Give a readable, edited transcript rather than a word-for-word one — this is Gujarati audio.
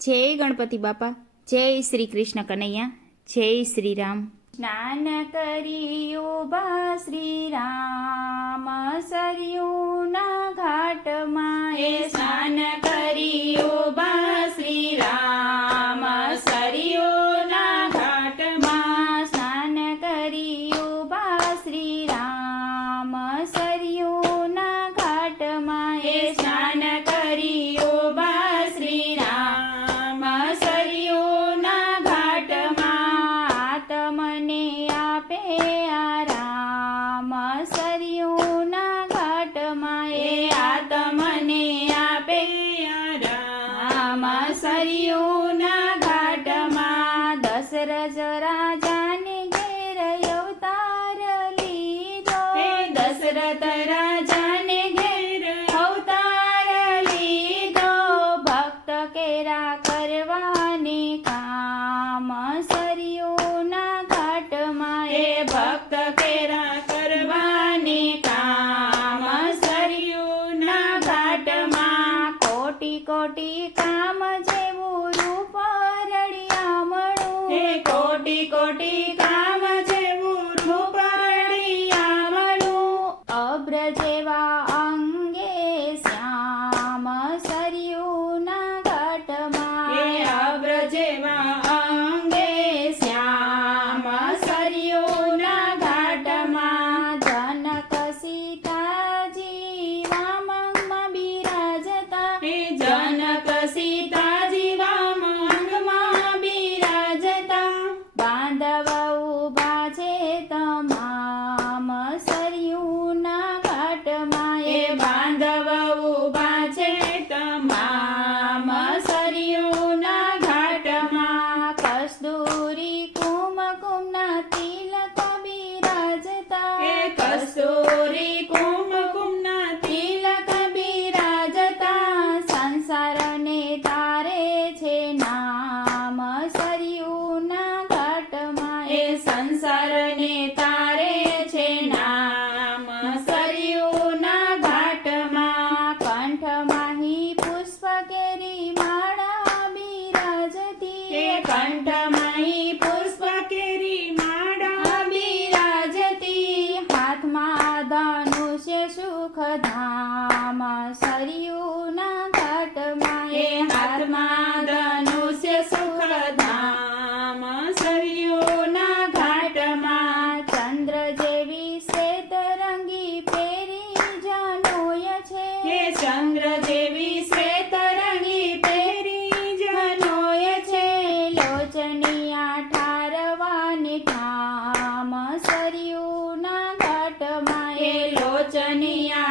જય ગણપતિ બાપા, જય શ્રી કૃષ્ણ કનૈયા, જય શ્રી રામ. સ્નાન કરી ઉભા શ્રી રામ સરયુના ઘાટમાં, એ સ્નાન કરી ઉભા શ્રી રામ સરયુના ઘાટમાં, સ્નાન કરી ઉભા શ્રી રામ સરયુના ઘાટમાં, એ સ્નાન કરી ઉભા શ્રી રામ સરયુના ઘાટમાં, આત્મને આપે આરામ સરયુના ઘાટમાં, એ આત્મને આપે આરામ સરયુના ઘાટમાં, દશરથ રાજાને ઘેર અવતાર લીધો, દશરથ રાજાને ઘેર અવતાર લીધો, ભક્ત કેરા કરવાને કામ સરયુના ઘાટમાં, એ ભક્ત કેરા કરવાને કામ સરયુના ઘાટમાં, કોટી કોટી કામ જેવું રૂપ રળિયામણું, હે કોટી કોટી કામ જેવું રૂપ રળિયામણું, અબ્ર જેવા અંગે શ્યામ સરયુના ઘાટમાં, હે અબ્ર જેવા અંગે શ્યામ સરયુના ઘાટમાં, જનક સીતાજી વામંગમાં બિરાજતા, હે જનક સીતાજી વામંગમાં બિરાજતા, બાંધવ ઉભા છે તમામ સરયુના ઘાટમાં, એ બાંધવ ઉભા છે તમામ સરયુના ઘાટમાં, કસ્તુરી કુમકુમના તિલક બિરાજતા, એ કસ્તુરી કુમકુમના તિલક બિરાજતા, સંસારને તારે છે નામ સરયુના ઘાટમાં, એ સંસારને તારે છે નામ સરયુના ઘાટમાં, કંઠમાં હી પુષ્પ કેરી માળા બિરાજતી, એ કંઠમાં હી પુષ્પ કેરી માળા બિરાજતી, હાથમાં ધનુષ્ય સુખધામ સરયુના ઘાટમાં, એ હાથમાં ધનુષ્ય સુખધામ સરયુના ઘાટમાં, ચંદ્ર જેવી શ્વેત રંગી પેરી જનોય છે, હે ચંદ્ર જેવી શ્વેત રંગી પેરી જનોય છે, લોચનિયા ઠારવાને ઠામ સરયુના ઘાટમાં, એ લોચનિયા